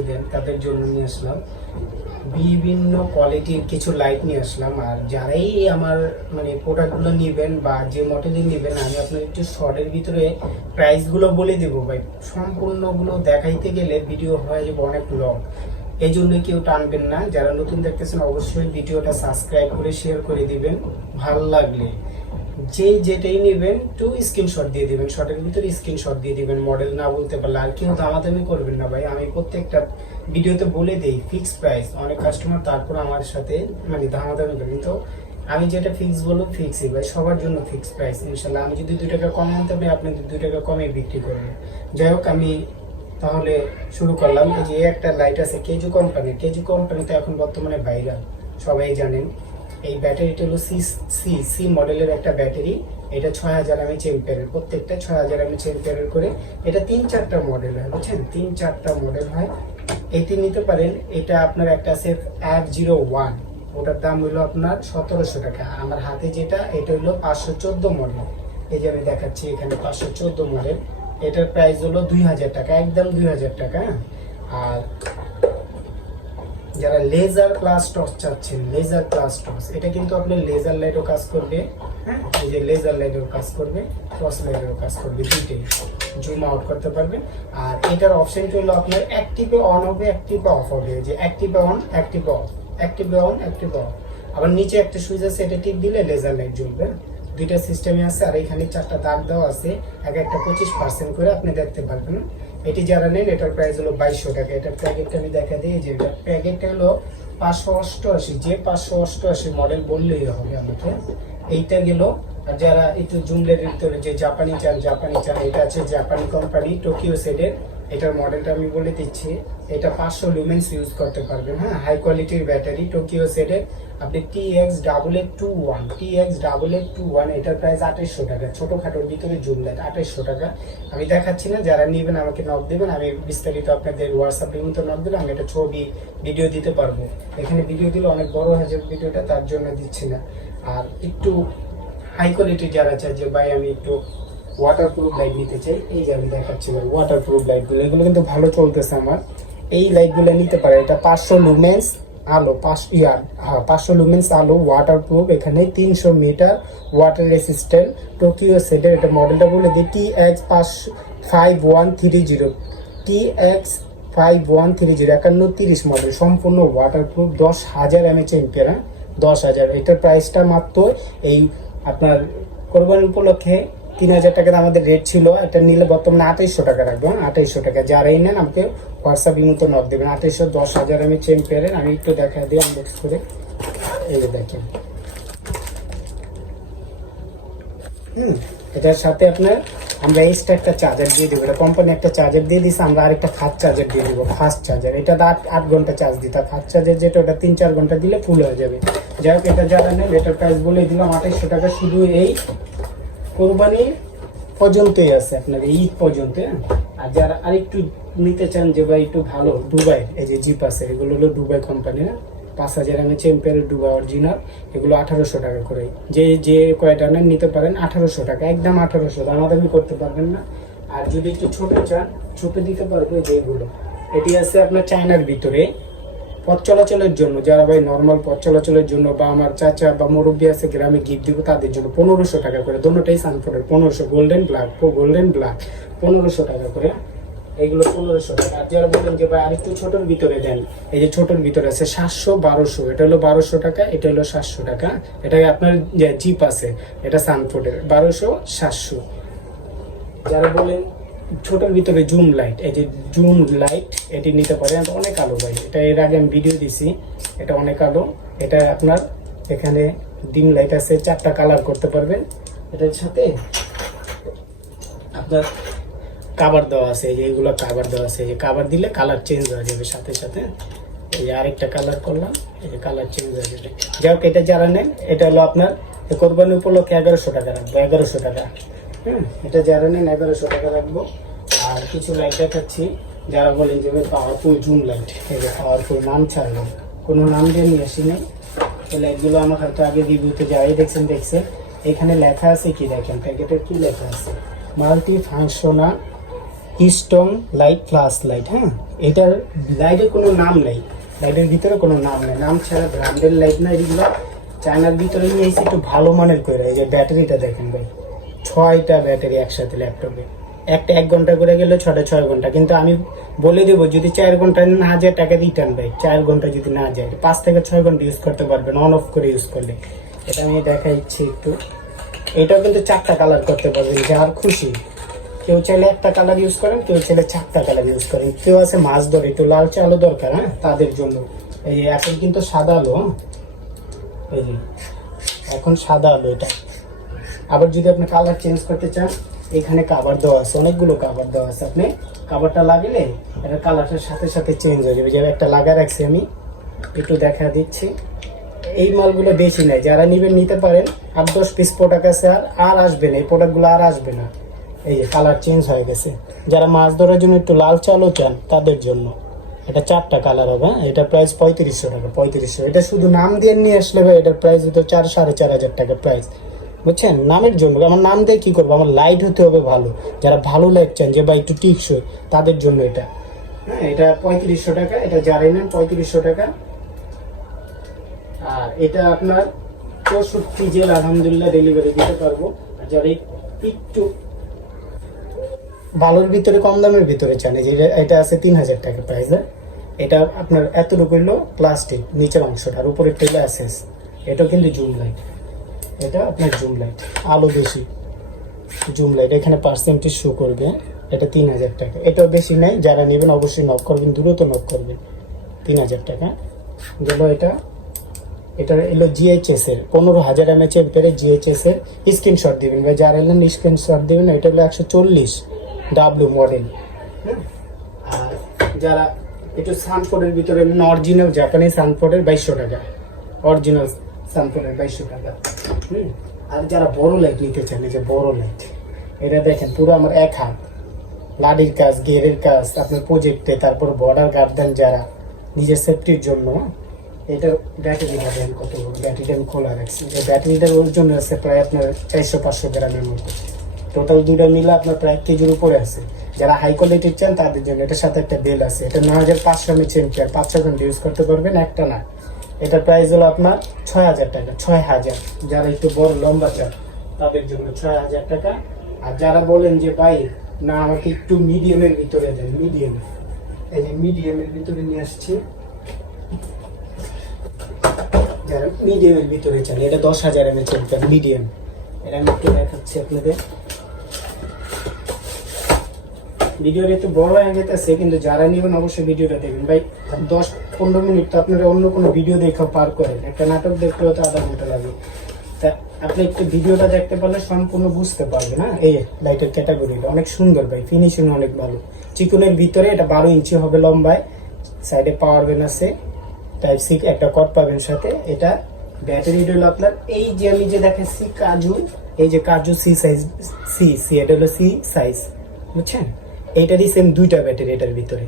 Video দেন তাদের জন্য নিয়ে আসলাম বিভিন্ন কোয়ালিটির কিছু লাইট নিয়ে আসলাম। আর যারাই আমার মানে প্রোডাক্টগুলো নেবেন বা যে মডেলের নেবেন, আমি আপনার একটু শর্টের ভিতরে প্রাইসগুলো বলে দেবো ভাই। সম্পূর্ণগুলো দেখাইতে গেলে ভিডিও হয়ে যাবে অনেক লং, এই জন্য কেউ টানবেন না। যারা নতুন দেখতেছেন অবশ্যই ভিডিওটা সাবস্ক্রাইব করে শেয়ার করে দিবেন। ভালো লাগলে যে যেটাই নেবেন একটু স্ক্রিনশট দিয়ে দিবেন, শর্টের ভিতরে স্ক্রিনশট দিয়ে দিবেন, মডেল না বলতে পারলে। আর কেউ দামাদামি করবেন না ভাই, আমি প্রত্যেকটা ভিডিওতে বলে দেই ফিক্স প্রাইস। অনেক কাস্টমার তারপর আমার সাথে মানে দামাদামি করে, কিন্তু আমি যেটা ফিক্স বলবো ফিক্সই ভাই, সবার জন্য ফিক্স প্রাইস ইনশাল্লাহ। আমি যদি 2 টাকা কম আনতে পারি আপনি 2 টাকা কমে বিক্রি করবেন। যাই হোক, আমি তাহলে শুরু করলাম। এই যে একটা লাইট আছে কেজু কোম্পানির, কেজু কোম্পানিতে এখন বর্তমানে ভাইরাল, সবাই জানেন। এই ব্যাটারিটা হলো সি মডেলের একটা ব্যাটারি। এটা 6000 mAh এম্পিয়ারের, প্রত্যেকটা 6000 mAh এম্পিয়ারের করে। এটা 3-4টা মডেল হয়, বুঝছেন, 3-4টা মডেল হয়। এটি নিতে পারেন। এটা আপনার একটা আছে F01, ওটার দাম হলো আপনার 1700 টাকা। আমার হাতে যেটা এটা হলো 514 মডেল। এই যে আমি দেখাচ্ছি এখানে 514 মডেল। এটার প্রাইস হলো 2000 টাকা, একদম 2000 টাকা। আর যারা লেজার প্লাস টর্চ চাচ্ছেন, লেজার প্লাস টর্চ, এটা কিন্তু আপনার লেজার লাইটও কাজ করবে, হ্যাঁ, এই যে লেজার লাইটও কাজ করবে, টর্চ লাইটেরও কাজ করবে, দুইটাই জুম আউট করতে পারবেন। আর এটার অপশনটা হলো আপনার অ্যাক্টিভে অন হবে, অ্যাক্টিভে অফ হবে। যে অ্যাক্টিভে অন, অ্যাক্টিভে অফ, অ্যাক্টিভে অন, অ্যাক্টিভে অফ। আবার নিচে একটা সুইচ আছে, এটা টিপ দিলে লেজার লাইট জ্বলবে। দুইটা সিস্টেমে আছে। আর এখানে 4টা দাগ দেওয়া আছে, এক একটা 25% করে আপনি দেখতে পারবেন। এটি যারা নেন এটার প্রাইস হলো 2200 টাকা। এটার প্যাকেটটা আমি দেখা দিই, যে এটার প্যাকেটটা হলো 588, যে 588 মডেল বললেই হবে আমাকে। এইটা গেল। আর যারা একটু জুমলের ভিতরে যে জাপানি চান, এটা আছে জাপানি কোম্পানি টোকিও সেটের। এটার মডেলটা আমি বলে দিচ্ছি। এটা 500 লুমেন্স ইউজ করতে পারবেন, হ্যাঁ, হাই কোয়ালিটির ব্যাটারি টোকিও সেটের। আপনি TX8821, এটার প্রাইস 2800 টাকা। ছোটখাটোর ভিতরে জুম লাইট 2800 টাকা। আমি দেখাচ্ছি না, যারা নেবেন আমাকে নক দেবেন, আমি বিস্তারিত আপনাদের হোয়াটসঅ্যাপের মতো নক দিলে আমি এটা ছবি ভিডিও দিতে পারবো। এখানে ভিডিও দিলে অনেক বড় হয়ে যাবে ভিডিওটা, তার জন্য দিচ্ছি না। আর একটু হাই কোয়ালিটি যারা চাই যে ভাই আমি একটু ওয়াটারপ্রুফ লাইট নিতে চাই, এই যে আমি দেখাচ্ছি ভাই ওয়াটারপ্রুফ লাইটগুলো, এগুলো কিন্তু ভালো চলতেছে আমার। এই লাইটগুলো নিতে পারে। এটা 500 লুমেন্স আলো, 500 লুমেন্স আলো, ওয়াটারপ্রুফ। এখানে 300 মিটার ওয়াটার রেসিস্ট্যান্ট, টোকিও সেটের। এটা মডেলটা বলে দিই TX5130, TX5130, 5130 মডেল, সম্পূর্ণ ওয়াটারপ্রুফ, 10,000 mAh এম্পিয়ার, 10,000। এটার প্রাইসটা মাত্র এই আপনার কোরবানি উপলক্ষে 3000 টাকা আমাদের রেট ছিল। এটা নিলে বর্তমানে 2800 টাকা রাখবো, 2800 টাকা। যারাই নেন আমাকে হোয়াটসঅ্যাপের মতো নক দেবেন। 2800, 10,000 mAh এম্পিয়ারের। আমি একটু দেখা দিই আনবক্স করে। এই যে দেখেন, এটার সাথে আপনার আমরা এক্সট্রা একটা চার্জার দিয়ে দেবো। এটা কোম্পানি একটা চার্জার দিয়ে দিচ্ছে, আমরা আরেকটা ফাস্ট চার্জার দিয়ে দেবো, ফাস্ট চার্জার। এটা 8 ঘন্টা চার্জ দিতে, ফাস্ট চার্জার যেটা ওটা 3-4 ঘন্টা দিলে ফুল হয়ে যাবে। যাই হোক, এটা যারা নেন এটার প্রাইস বলে দিলাম 2800 টাকা। শুধু এই কোরবানি পর্যন্তই আছে, আপনার ঈদ পর্যন্ত। আর যারা আরেকটু নিতে চান যে ভাই একটু ভালো, দুবাই এই যে জিপ আছে, এগুলো হলো দুবাই কোম্পানি, 5000 mAh এম্পিয়ারের দুবাই অরিজিনাল। এগুলো 1800 টাকা করে। যে কয়টা নেন নিতে পারেন 1800 টাকা, একদম 1800, দামাদামি করতে পারবেন না। আর যদি একটু ছোট চান, ছোট দিতে পারবো যেগুলো। এটি আছে আপনার চায়নার ভিতরে, পথ চলাচলের জন্য, যারা ভাই নর্মাল পথ চলাচলের জন্য, বা আমার চাচা বা মুরব্বী আছে গ্রামে গিফট দিব তাদের জন্য 1500 টাকা করে। দোনোটাই সানফোর্ডের, 1500, গোল্ডেন ব্ল্যাক 1500 টাকা করে। এইগুলো 1500 টাকা। আর যারা বলেন যে ভাই আরেকটু ছোটোর ভিতরে দেন, এই যে ছোটোর ভিতরে আছে 700, 1200, এটা হলো 1200 টাকা, এটা হলো 700 টাকা। এটা আপনার জিপ আছে, এটা সানফোর্ডের, 1200, 700। যারা বলেন ছোটোর ভিতরে জুম লাইট, এই যে জুম লাইট, এটি নিতে পারেন। অনেক আলো ভাই, এটা এর আগে আমি ভিডিও দিছি, এটা অনেক আলো। এটা আপনার এখানে ডিম লাইট আছে, 4টা কালার করতে পারবেন। এটার সাথে আপনার কাভার দেওয়া আছে, এই যে এইগুলো কাভার দেওয়া আছে, এই যে কাভার দিলে কালার চেঞ্জ হয়ে যাবে সাথে সাথে। এই যে আরেকটা কালার করলাম, এই যে কালার চেঞ্জ হয়ে যাবে। যাই হোক, এটা যারা নেন এটা হলো আপনার কোরবানি উপলক্ষে 1100 টাকা রাখবো, 1100 টাকা। এটা যারা নেন 1100 টাকা রাখবো। আর কিছু লাইট দেখাচ্ছি, যারা বলেন যে পাওয়ারফুল জুম লাইট, এই যে পাওয়ারফুল, নাম ছাড়লো, কোনো নাম দিয়ে নিয়ে আসি নেই। এই লাইটগুলো আমার হয়তো আগে রিভিউতে যারাই দেখছে। এখানে লেখা আছে কি দেখেন, প্যাকেটের কি লেখা আছে, multi functional stone light, flash light, হ্যাঁ, এটার লাইটের কোনো নাম নেই, লাইটের ভিতরে কোনো নাম নেই, নাম ছাড়া ব্র্যান্ডের লাইট না। এগুলো চায়নার ভিতরে নিয়ে এসে একটু ভালো মানের করে। এই যে ব্যাটারিটা দেখেন ভাই, 6টা ব্যাটারি একসাথে ল্যাপটপে, একটা 1 ঘন্টা করে গেলে 6টা 6 ঘন্টা। কিন্তু আমি বলে দেবো যদি 4 ঘন্টা না যায় টাকা রিটার্ন ভাই, 4 ঘন্টা যদি না যায় 5 থেকে 6 ঘন্টা ইউজ করতে পারবেন অন অফ করে ইউজ করলে। এটা আমি দেখাচ্ছি একটু। এটাও কিন্তু 4টা কালার করতে পারবেন, যার খুশি। কেউ চাইলে একটা কালার ইউজ করেন, কেউ চাইলে 4টা কালার ইউজ করেন। কেউ আছে মাছ ধরে একটু লালচে আলো দরকার, হ্যাঁ, তাদের জন্য। এই যে এখন কিন্তু সাদা আলো, হ্যাঁ, এই যে এখন সাদা আলো এটা। আবার যদি আপনি কালার চেঞ্জ করতে চান, এখানে কাভার দেওয়া আছে, অনেকগুলো কাভার দেওয়া আছে। আপনি কাভারটা লাগালে এটা কালারটার সাথে সাথে চেঞ্জ হয়ে যাবে। যেটা একটা লাগা রাখছি আমি, একটু দেখা দিচ্ছি। এই মালগুলো বেশি নাই, যারা নিবেন নিতে পারেন। 8-10 পিস প্রোডাক্ট আছে, আর আসবে না এই প্রোডাক্টগুলো, আর আসবে না। এই যে কালার চেঞ্জ হয়ে গেছে। যারা মাছ ধরার জন্য একটু লাল চালও চান তাদের জন্য এটা 4টা কালার হবে। এটার প্রাইস 3500 টাকা। 3500 এটা শুধু নাম দিয়ে নিয়ে আসলে ভাই এটার প্রাইস হতো 4-4.5 টাকা প্রাইস, বুঝছেন। নামের জন্য, আমার নাম দিয়ে কি করবো, আমার লাইট হতে হবে ভালো। যারা ভালো লাইট চান যে ভাই একটু টিকসই, তাদের জন্য এটা। হ্যাঁ, এটা 3500 টাকা। এটা যারাই নেন 3500 টাকা। আর এটা আপনার 64 জেলা আলহামদুলিল্লাহ ডেলিভারি দিতে পারবো। আর যারা একটু ভালোর ভিতরে কম দামের ভিতরে চান, এই যে এটা আছে 3000 টাকা প্রাইস। এটা আপনার এতটুকু হলো প্লাস্টিক, নিচের অংশটা, আর উপরে টেলে আছে। এটা কিন্তু জুম লাইট, এটা আপনার জুম লাইট, আলো বেশি জুম লাইট, এখানে পার্সেন্টেজ শো করবে। এটা 3000 টাকা। এটাও বেশি নাই, যারা নেবেন অবশ্যই নক করবেন, দ্রুত নক করবেন। 3000 টাকা গেল এটা। এটা এলো জিএইচএস এর 15000 mAh এর ভিতরে জিএইচএস এর। স্ক্রিনশট দিবেন ভাই, যারা এলেন স্ক্রিনশট দিবেন। এটা হলো 140W মডেল। আর যারা একটু সানফোর্ডের ভিতরে, অরিজিনাল জাপানি সানফোর্ডের 2200 টাকা, অরিজিনাল সানফোর্ডের 2200 টাকা। আর যারা বড় লাইট নিতে চান, এই যে বড় লাইট, এটা দেখেন পুরো আমার 1 হাত, লাডির কাজ, গিয়ারের কাজ, আপনার প্রজেক্টে, তারপর বর্ডার গার্ড দেন যারা নিজের সেফটির জন্য। এটার ব্যাটারি দেখেন কত বড়, ব্যাটারিটা আমি খোলা রাখছি। এই ব্যাটারিটার ওজন আছে প্রায় আপনার 400-500 গ্রামের মতো। টোটাল দুইটা মিলে আপনার প্রায় 1 কেজির উপরে আছে। যারা হাই কোয়ালিটির চান তাদের জন্য। এটার সাথে একটা বেল আছে। এটা 9500 mAh, 5-6 ঘন্টা ইউজ করতে পারবেন, একটা না। এটার প্রাইস হলো আপনার 6000 টাকা। 6000। যারা একটু বড় লম্বা চান তাদের জন্য 6000 টাকা। আর যারা বলেন যে ভাই না আমাকে একটু মিডিয়ামের ভিতরে দেন, মিডিয়াম, এই যে মিডিয়ামের ভিতরে নিয়ে আসছি। যারা মিডিয়ামের ভিতরে চান, এটা 10000 mAh মিডিয়াম। এটা আমি একটু দেখাচ্ছি আপনাদের। ভিডিওটা একটু বড় হয়ে গেছে, কিন্তু যারা নেবেন অবশ্যই ভিডিওটা দেখবেন ভাই। 10-15 মিনিট তো আপনারা অন্য কোনো ভিডিও দেখে পার করেন, একটা নাটক দেখতে হয়তো আধা ঘন্টা লাগে। তা আপনি একটু ভিডিওটা দেখতে পারলে সম্পূর্ণ বুঝতে পারবেন। হ্যাঁ, এই লাইটের ক্যাটাগরিটা অনেক সুন্দর ভাই, ফিনিশিং অনেক ভালো। চিকনের ভিতরে এটা 12 ইঞ্চি হবে লম্বায়, সাইডে পাওয়ার ব্যাংক আছে, টাইপ সি একটা কট পাবেন সাথে। এটা ব্যাটারি হলো আপনার, এই যে আমি যে দেখাচ্ছি কাজু, এই যে কাজু সি সাইজ, সি এটা হলো সি সাইজ, বুঝছেন। এইটারই সেম 2টা ব্যাটারি এটার ভিতরে,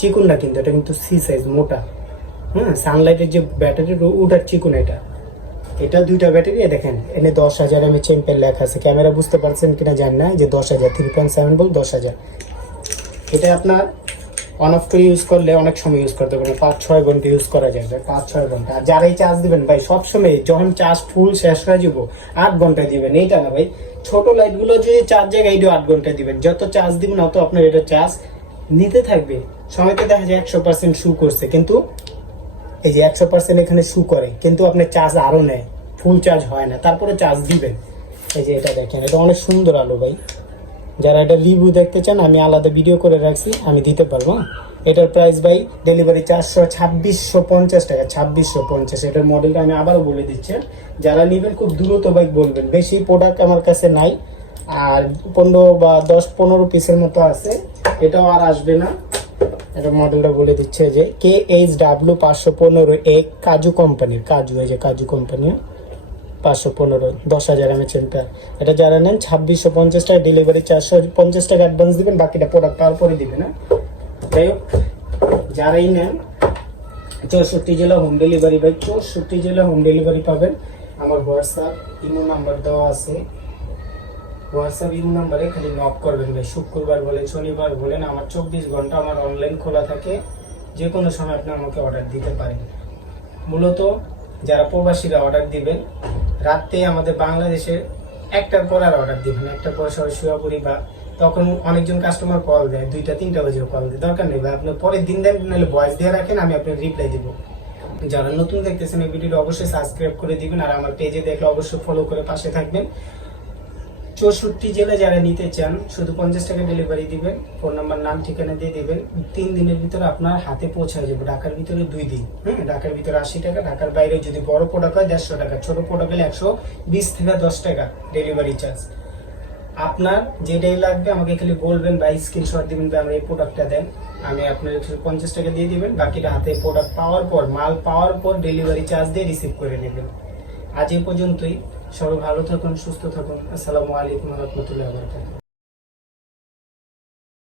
চিকুন না কিন্তু, এটা কিন্তু সি সাইজ, মোটা। হ্যাঁ, সানলাইটের যে ব্যাটারি ওটার চিকুন এটা। এটা 2টা ব্যাটারি। দেখেন এনে 10000 mAh লেখা আছে, ক্যামেরা বুঝতে পারছেন কিনা জানি না। যে 10000, 3.7 ভোল্ট, 10000। এটা আপনার অন অফ করে ইউজ করলে অনেক সময় ইউজ করতে পারবেন, 5-6 ঘন্টা ইউজ করা যাবে, 5-6 ঘন্টা। আর যারাই চার্জ দিবেন ভাই, সবসময় যখন চার্জ ফুল শেষ হয়ে যাবো 8 ঘন্টা দিবেন, এইটা না ভাই। ছোট লাইট গুলো যদি চার্জ জায়গায় 8 ঘন্টা দিবেন, যত চার্জ দিবেন অত আপনার এটা চার্জ নিতে থাকবে। সময়তে দেখা যায় 100% শু করছে, কিন্তু এই যে 100% এখানে শু করে, কিন্তু আপনার চার্জ আরো নেয়, ফুল চার্জ হয় না, তারপরে চার্জ দিবেন। এই যে এটা দেখেন, এটা অনেক সুন্দর আলো ভাই। যারা এটা রিভিউ দেখতে চান আমি আলাদা ভিডিও করে রাখছি, আমি দিতে পারবো। এটার প্রাইস ভাই ডেলিভারি 2650 টাকা, 2650। এটার মডেলটা আমি আবারও বলে দিচ্ছি। যারা নেবেন খুব দ্রুত ভাই বলবেন, বেশি প্রোডাক্ট আমার কাছে নাই, আর 15 বা 10-15 পিসের মতো আছে, এটাও আর আসবে না। এটা মডেলটা বলে দিচ্ছে যে KHW 515A, কাজু কোম্পানির, কাজু, এই যে কাজু কোম্পানি 515, 10000 mAh। এটা যারা নেন 2650 টাকা ডেলিভারি, 450 টাকা অ্যাডভান্স দিবেন, বাকিটা প্রোডাক্ট পাওয়ার পরে দিবেন। যাই হোক, যারাই নেন 64 জেলা হোম ডেলিভারি ভাই, 64 জেলা হোম ডেলিভারি পাবেন। আমার হোয়াটসঅ্যাপ ইমো নাম্বার দেওয়া আছে, হোয়াটসঅ্যাপ ইমো নাম্বারে খালি নক করবেন ভাই। শুক্রবার বলেন, শনিবার বলেন, আমার 24 ঘন্টা আমার অনলাইন খোলা থাকে। যে কোনো সময় আপনি আমাকে অর্ডার দিতে পারেন। মূলত যারা প্রবাসীরা অর্ডার দিবেন, রাতে আমাদের বাংলাদেশের একটার পর আর অর্ডার দিবেন, একটার পর সবাই শুয়াপুরি, বা তখন অনেকজন কাস্টমার কল দেয় 2টা 3টা বাজেও কল দেয়, দরকার নেই ভাই, আপনি পরের দিন দেন, নাহলে ভয়েস দিয়ে রাখেন, আমি আপনার রিপ্লাই দিব। যারা নতুন দেখতেছেন এই ভিডিওটা অবশ্যই সাবস্ক্রাইব করে দিবেন, আর আমার পেজে দেখলে অবশ্যই ফলো করে পাশে থাকবেন। 64 জেলা যারা নিতে চান শুধু 50 টাকা ডেলিভারি দিবেন, ফোন নাম্বার নাম ঠিকানা দিয়ে দিবেন, 3 দিনের ভিতরে আপনার হাতে পৌঁছে যাবে। ঢাকার ভিতরে 2 দিন, ঢাকার ভিতরে 80 টাকা, ঢাকার বাইরে যদি বড় প্রোডাক্ট হয় 150 টাকা, ছোট প্রোডাক্ট হলে 120 থেকে 10 টাকা ডেলিভারি চার্জ। আপনার যেটাই লাগবে আমাকে খালি বলবেন বা স্ক্রিনশট দিবেন যে আমরা এই প্রোডাক্টটা দেন, আমি আপনার 150 টাকা দিয়ে দিবেন, বাকিটা হাতে প্রোডাক্ট পাওয়ার পর, মাল পাওয়ার পর ডেলিভারি চার্জ দিয়ে রিসিভ করে নেবেন। আজ এই পর্যন্তই। সবাই ভালো থাকুন, সুস্থ থাকুন। আসসালামু আলাইকুম ওয়া রাহমাতুল্লাহি ওয়া বারাকাতুহু।